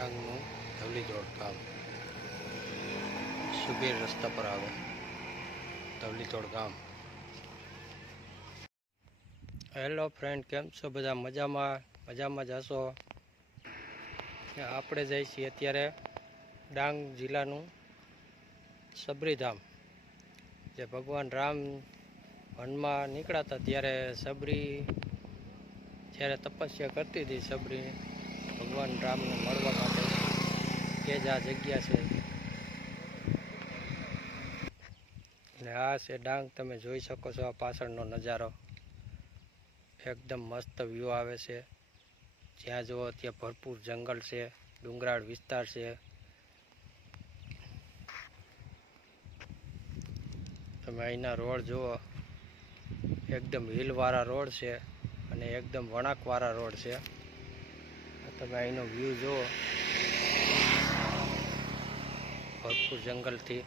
ડાંગનું ધવલીધોડ ગામ સુબીર રસ્તા પર આવે ધવલીધોડ ગામ. હેલો ફ્રેન્ડ, કેમ છો બધા? મજામાં જશો. આપણે જઈએ છીએ અત્યારે ડાંગ જિલ્લાનું સબરીધામ. જે ભગવાન રામ વનમાં નીકળ્યા હતા ત્યારે સબરી જ્યારે તપસ્યા કરતી હતી, સબરી ભગવાન રામને મળવા માટે, એ જ આ જગ્યા છે. અને આ છે ડાંગ. તમે જોઈ શકો છો આ પાછળનો નજારો. એકદમ મસ્ત વ્યૂ આવે છે. જ્યાં જુઓ ત્યાં ભરપૂર જંગલ છે, ડુંગરાળ વિસ્તાર છે. તમે અહીંના રોડ જુઓ, એકદમ હિલવાળા રોડ છે અને એકદમ વળાંકવાળા રોડ છે. તમે અહીંનો વ્યૂ જુઓ, ભરપૂર જંગલથી.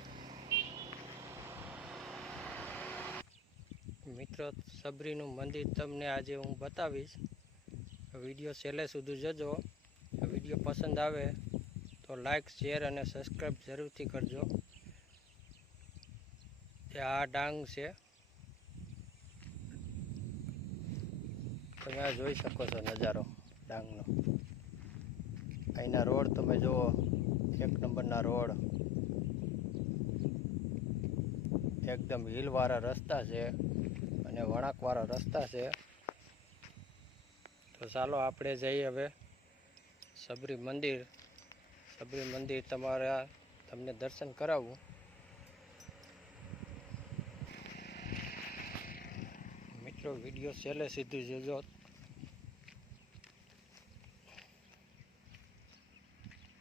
મિત્રો, સબરીનું મંદિર તમને આજે હું બતાવીશ. વિડીયો છેલ્લે સુધી જોજો. વિડીયો પસંદ આવે તો લાઈક, શેર અને સબસ્ક્રાઈબ જરૂરથી કરજો. આ ડાંગ છે. તમે આ જોઈ શકો છો નજારો ડાંગનો. અહીંના રોડ તમે જુઓ, એક નંબરના રોડ. એકદમ હિલવાળા રસ્તા છે અને વળાંકવાળા રસ્તા છે. તો ચાલો આપણે જઈએ હવે સબરી મંદિર. સબરી મંદિર તમને દર્શન કરાવું. મિત્રો, વિડીયો છેલ્લે સુધી જોજો.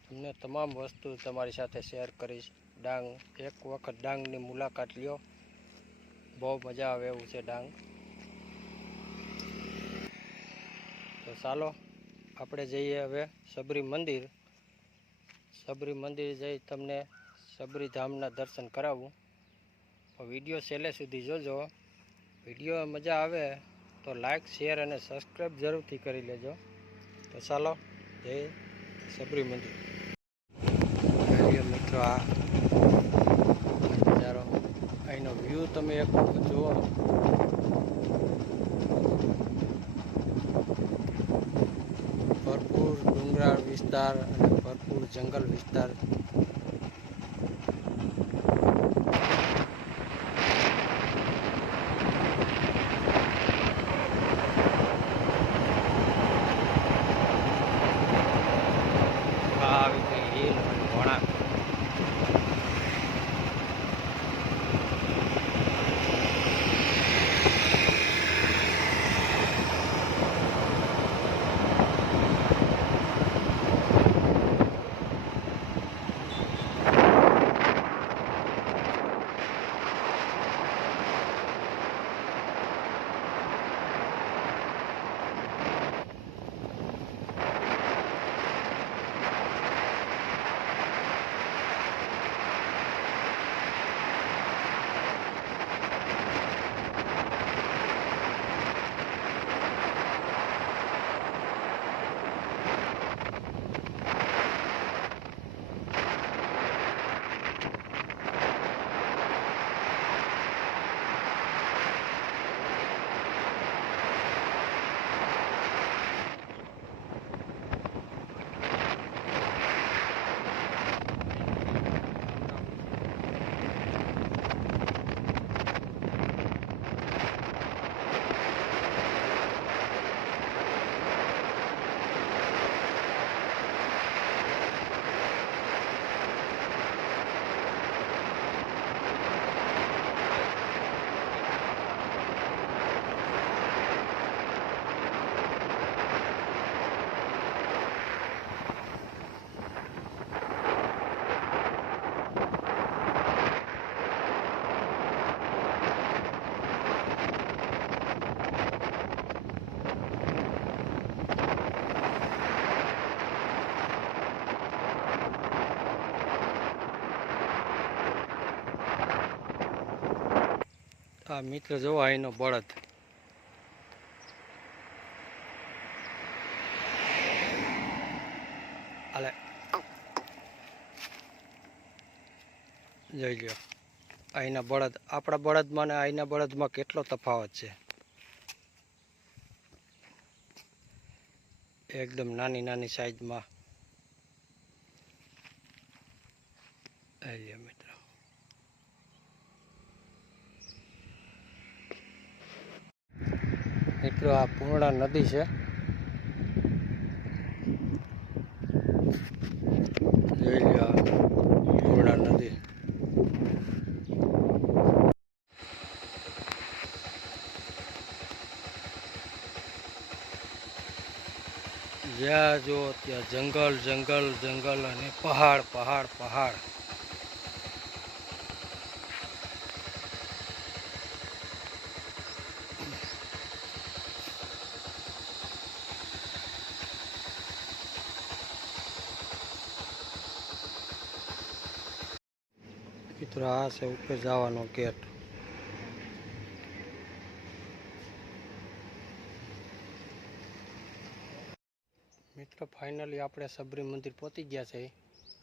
તમને તમામ વસ્તુ તમારી સાથે શેર કરીશ. ડાંગ એક વખત ડાંગની મુલાકાત લ્યો, બહુ મજા આવે એવું છે ડાંગ. તો ચાલો આપણે જઈએ હવે સબરી મંદિર. સબરી મંદિર જઈ તમને સબરીધામના દર્શન કરાવું. વિડીયો છેલ્લે સુધી જોજો. વિડીયો મજા આવે તો લાઈક, શેર અને સબસ્ક્રાઈબ જરૂરથી કરી લેજો. તો ચાલો જઈએ સબરી મંદિર. મિત્રો, આ નજારો, અહીંનો વ્યૂ તમે એક વખત જુઓ. ભરપૂર ડુંગરાળ વિસ્તાર અને ભરપૂર જંગલ વિસ્તાર. આવી ગઈ હિલ અને વળાંક. આ મિત્ર જોવો, અહીંનો બળદ. હાલે જોઈ લ્યો, અહીંના બળદ, આપણા બળદમાં ને અહીંના બળદમાં કેટલો તફાવત છે. એકદમ નાની નાની સાઈઝમાં. લ્યો મિત્રો, મિત્રો આ પૂર્ણા નદી છે. જોઈ લ્યો પૂર્ણા નદી. જ્યાં જો ત્યાં જંગલ જંગલ જંગલ અને પહાડ પહાડ પહાડ. મિત્રો આ છે ઉપર જવાનો ગેટ. મિત્રો ફાઇનલી આપણે સબરી મંદિર પહોંચી ગયા છે.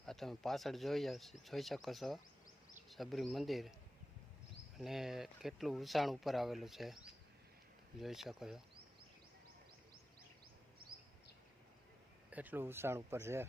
આ તમે પાછળ જોઈ શકો છો સબરી મંદિર, અને કેટલું ઊંચાણ ઉપર આવેલું છે જોઈ શકો છો. એટલું ઊંચાણ ઉપર છે.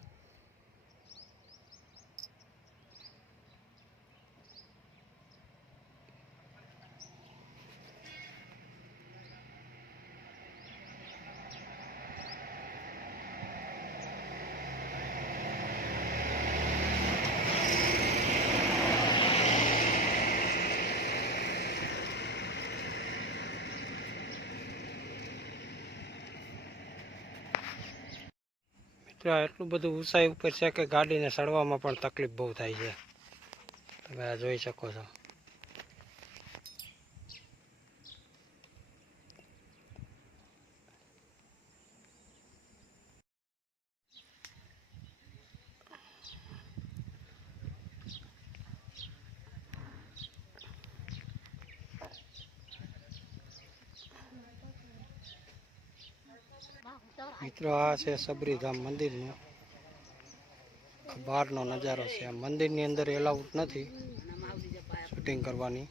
એટલું બધું ઊંચાઈ ઉપર છે કે ગાડીને ચડવામાં પણ તકલીફ બહુ થાય છે. તમે આ જોઈ શકો છો. મિત્રો આ છે સબરીધામ મંદિરનો બહારનો નજારો છે. આ મંદિરની અંદર એલાઉડ નથી શૂટિંગ કરવાની.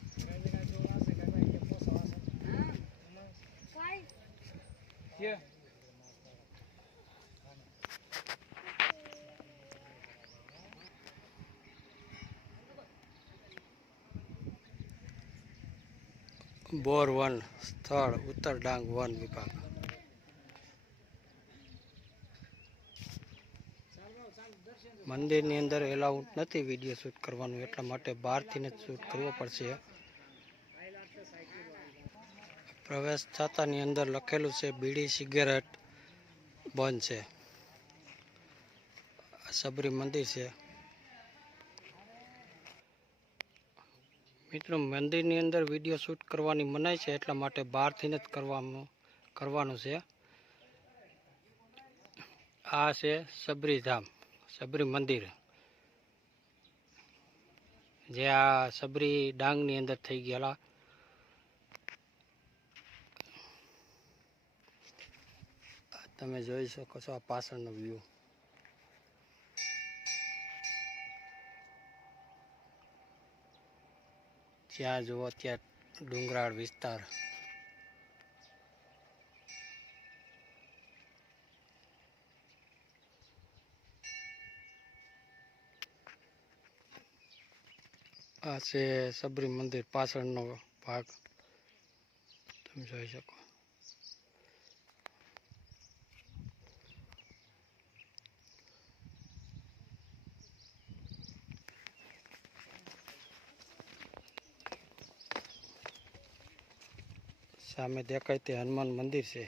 બોર વન સ્થળ ઉત્તર ડાંગ વન વિભાગ. મંદિરની અંદર એલાઉડ નથી વિડીયો શૂટ કરવાનું, એટલા માટે બહારથી જ શૂટ કરવો પડશે. પ્રવેશ થતાની અંદર લખેલું છે બીડી સિગરેટ બંધ છે. સબરી મંદિર છે. મિત્રો મંદિરની અંદર વિડીયો શૂટ કરવાની મનાઈ છે, એટલા માટે બહારથી જ કરવાનું છે. આ છે સબરીધામ, સબરી મંદિર, જે આ સબરી ડાંગની અંદર થઈ ગયેલા. તમે જોઈ શકો છો આ પાછળનો વ્યૂ. જ્યાં જુઓ ત્યાં ડુંગરાળ વિસ્તાર. આ છે સબરી મંદિર પાછળનો ભાગ, તમે જોઈ શકો. સામે દેખાય તે હનુમાન મંદિર છે.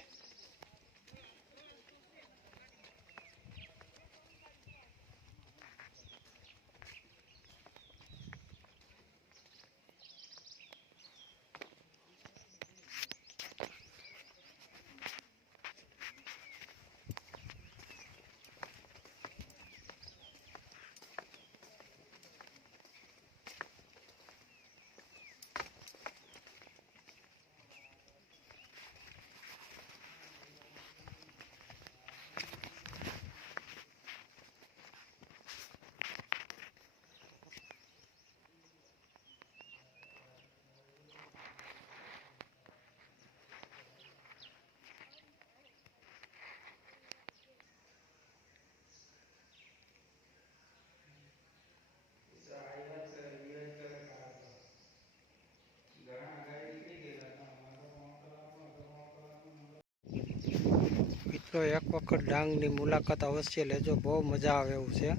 મિત્રો એક વખત ડાંગની મુલાકાત અવશ્ય લેજો, બહુ મજા આવે એવું છે.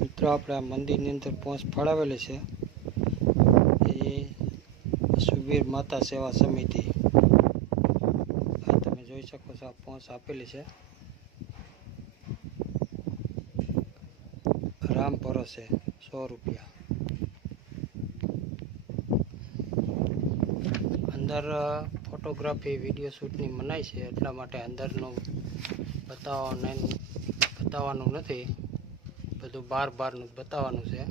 મિત્રો આપણે આ મંદિરની અંદર પહોંચ ફાળવેલી છે, એ સુબીર માતા સેવા સમિતિ. આ તમે જોઈ શકો છો, આ પહોંચ આપેલી છે રામ ભરોસે 100 રૂપિયા. અંદર ફોટોગ્રાફી વિડીયો શૂટની મનાઈ છે, એટલા માટે અંદરનું બતાવવાનું નથી, બધું બહારનું બતાવવાનું છે.